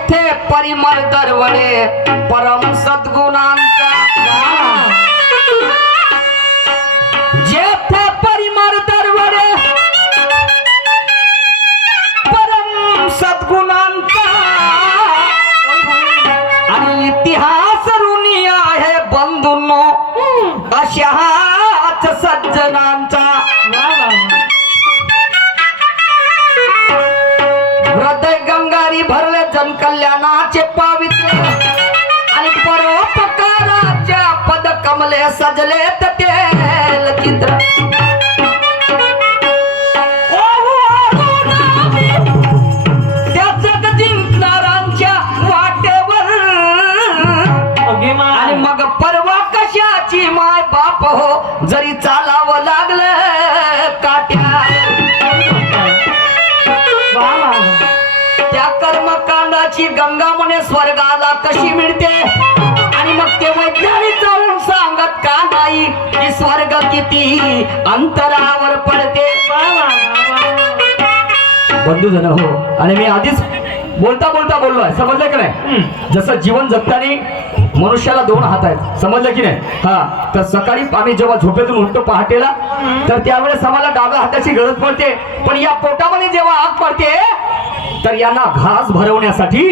जेथे परिमळ दरवळे परम सद्गुणांचा जेथे परिमळ दरवळे परम सद्गुणांचा आणि इतिहास ऋणी आहे बंधूंनो अशाच सज्जनांचा हृदय गंगारी भरले जनकल्याणाचे पावित्र्य आणि परोपकाराच्या पद कमले सजले तेल चित्र त्या जग जिंकणाऱ्यांच्या वाटेवर आणि मग परवा कशाची माय बाप हो जरी चालावं लागलं काट्या त्या कर्मकांडाची गंगा म्हणे स्वर्गाला कशी मिळते आणि मग ते वैज्ञानिक जाऊन सांगत का नाही की स्वर्ग किती अंतरावर पडते बंधू जन हो. आणि मी आधीच बोलता बोललोय समजलं की नाही जसं जीवन जगताना मनुष्याला दोन हात आहेत समजलं की नाही हा तर सकाळी आम्ही जेव्हा झोपेतून उठतो पहाटेला तर त्यावेळेस आम्हाला डाव्या हाताची गरज पडते पण या पोटामध्ये जेव्हा आग पडते तर यांना घास भरवण्यासाठी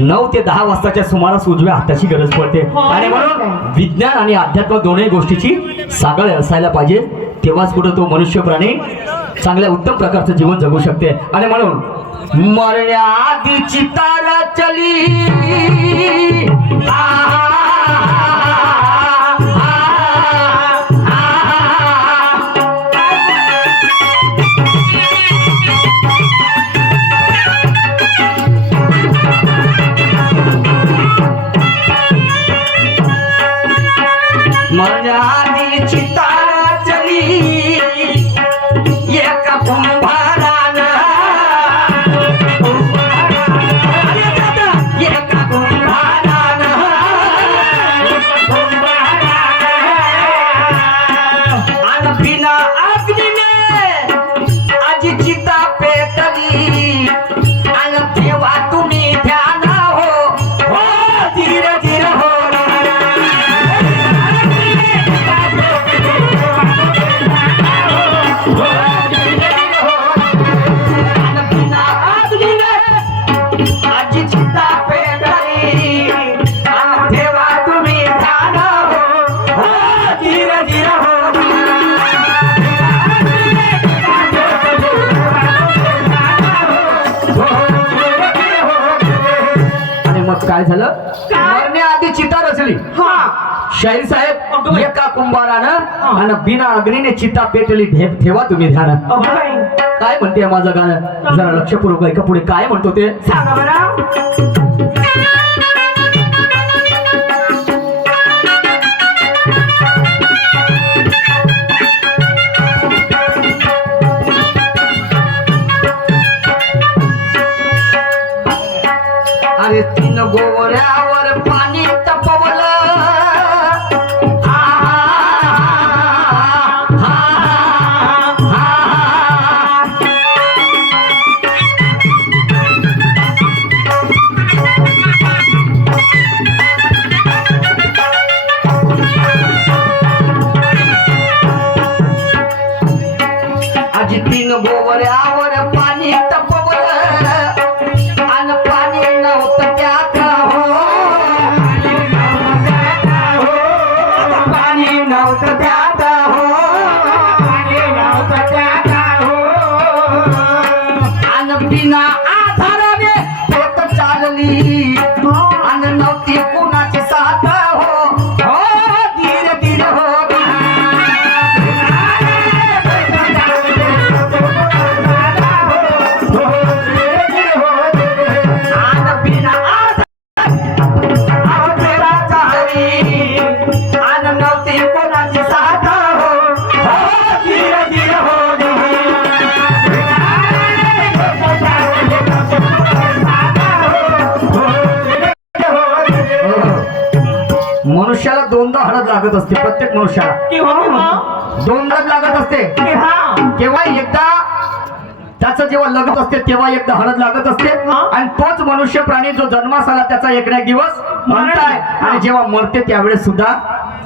9 ते 10 वाजताच्या सुमारास उजव्या हाताची गरज पडते आणि म्हणून विज्ञान आणि अध्यात्म दोन्ही गोष्टीची सागळ असायला पाहिजे तेव्हाच कुठं तो मनुष्य प्राणी चांगल्या उत्तम प्रकारचं जीवन जगू शकते आणि म्हणून मर्यादिची तारा चली मर्यादिची तारा चली एका कुंभारानं एका कुंभारानं आणि बिना अग्नीने आजी चिता पेटली आणि तेव्हा तुम्ही ध्यान हो धीरे धीरे हो काय झालं मरण्याआधी चिता रचली शाहीर साहेब एका कुंभारानं आणि बिना अग्नीने चिता पेटली ठेवा तुम्ही ध्यान काय म्हणते माझं गाणं जरा लक्षपूर्वक ऐका पुढे काय म्हणतो ते सांगा बरं अरे 3 गोवऱ्यावर पाणी तपवलं आजी 3 गोवऱ्यावर पाणी तपवलं आणि पाणी नव्हतं त्यात पाणी नव्हतं त्यात आणि बिना आधाराने पोट चालली आणि नव्हती कुणाची साथ हो धीरे धीरे हो मनुष्याला दोनदा हळद लागत असते प्रत्येक मनुष्याला दोनदा लागत असते केव्हा एकदा त्याचं जेव्हा लग्न असते तेव्हा एकदा हळद लागत असते आणि तोच मनुष्य प्राणी जो जन्मास आला त्याचा एक ना एक दिवस म्हणताय आणि जेव्हा मरते त्यावेळेस सुद्धा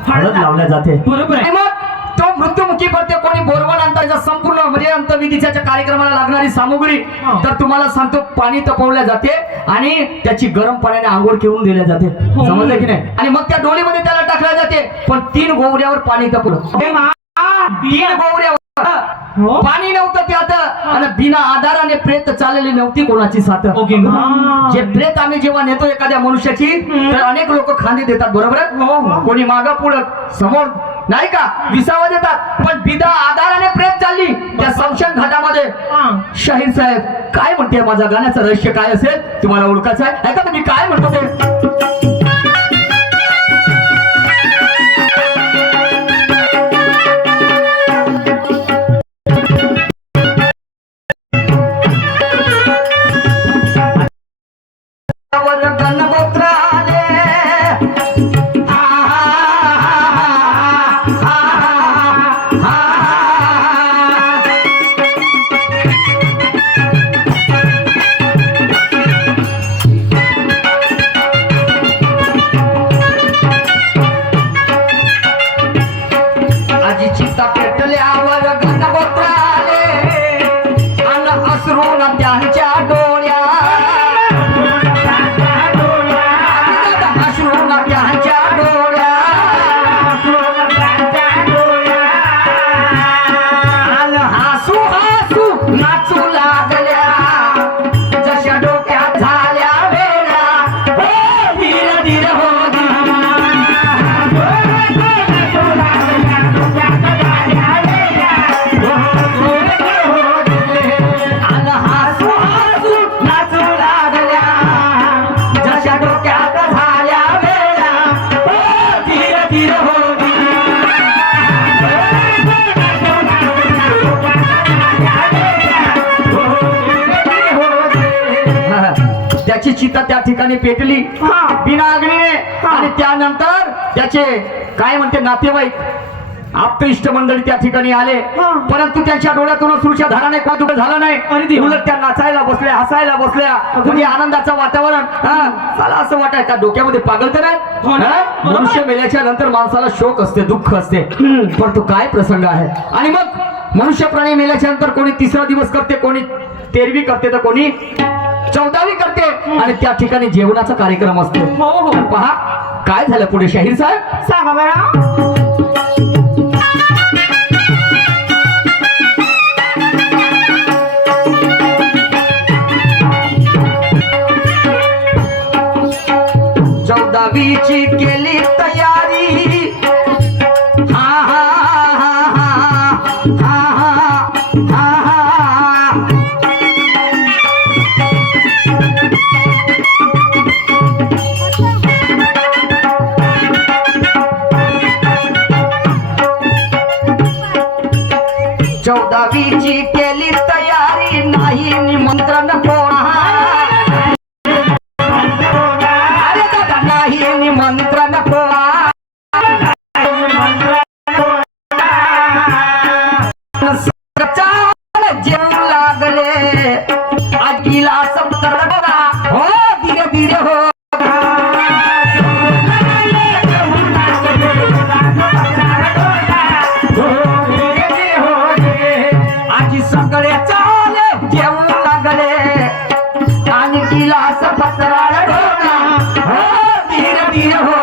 हळद लावल्या जाते. बरोबर आहे. आणि मग तो मृत्युमुखी पडते. कोणी बोरवण आणता संपूर्ण म्हणजे अंतविधीच्या कार्यक्रमाला लागणारी सामुग्री तर तुम्हाला सांगतो पाणी तपवल्या जाते आणि त्याची गरम पाण्याने आंघोळ करून दिल्या जाते. समजलं की नाही. आणि मग त्या डोलीमध्ये त्याला टाकल्या जाते. पण 3 गोवऱ्यावर पाणी तपलं. 3 गोवऱ्यावर पाणी नव्हतं त्यात आणि बिना आधाराने प्रेत चाललेली नव्हती कोणाची साथ. जे प्रेत आम्ही जेव्हा नेतो एखाद्या मनुष्याची तर अनेक लोक खांदे देतात. बरोबर. कोणी मागं पुढं समोर नाही का विसावा देतात. पण बिना आधाराने प्रेत चालली त्या समशान घाटामध्ये. शाहीर साहेब काय म्हणते माझ्या गाण्याचं रहस्य काय असेल तुम्हाला ओळखायचं आहे. ऐका तुम्ही काय म्हणतो ते. त्याची चिता त्या ठिकाणी पेटली बिना अग्नीने आणि त्यानंतर त्याचे काय म्हणते नातेवाईक आप्त इष्ट मंडळी त्या ठिकाणी आले. परंतु त्यांच्या डोळ्यातून अश्रूच्या धाराने कौतुक झालं नाही. उलट त्या नाचायला बसल्या हसायला बसल्या म्हणजे आनंदाचं वातावरण. मला असं वाटाय का डोक्यामध्ये पागल तर नाही. मनुष्य मेल्याच्या नंतर माणसाला शोक असते दुःख असते पण तो काय प्रसंग आहे. आणि मग मनुष्य प्राणी मेल्याच्या नंतर कोणी 3रा दिवस करते कोणी 13वी करते तर कोणी 14वी करते आणि त्या ठिकाणी जेवणाचा कार्यक्रम असतो. पहा काय झालं पुढे शाहीर साहेब सांगा बरं. चौदावीची केली तयारी. हा हा हा हा हा हा हा. चौदावीची केली तयारी नाही निमंत्रण कोणा. अरे दादा नाही निमंत्रण कोणा. जेवू लागले आजीला सप्तर बघा हो धीरे धीरे हो. सगळे चाले जेवू लागले आणि गिलास पत्राला ढोला हो धीरे धीरे हो.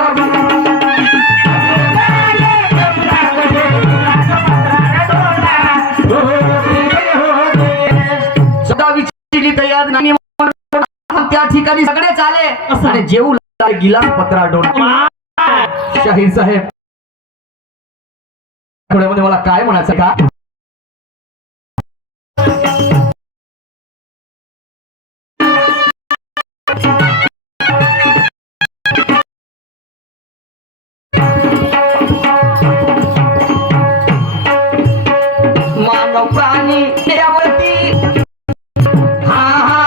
चौदावीची तयार नाही त्या ठिकाणी सगळे चाले आणि जेवू लागले गिलास पत्रा ढोला. शाहीर साहेब थोड्यामध्ये मला काय म्हणायचं का. मानव प्राणी देवती हा हा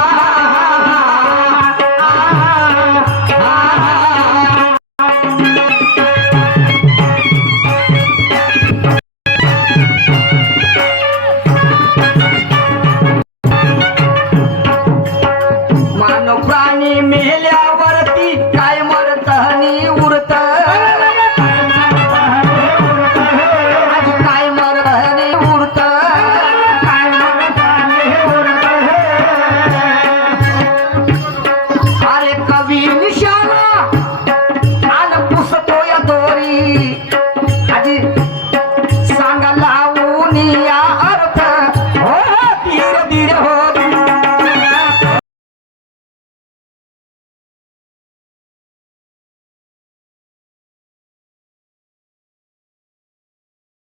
अन प्राणी मेल्यावर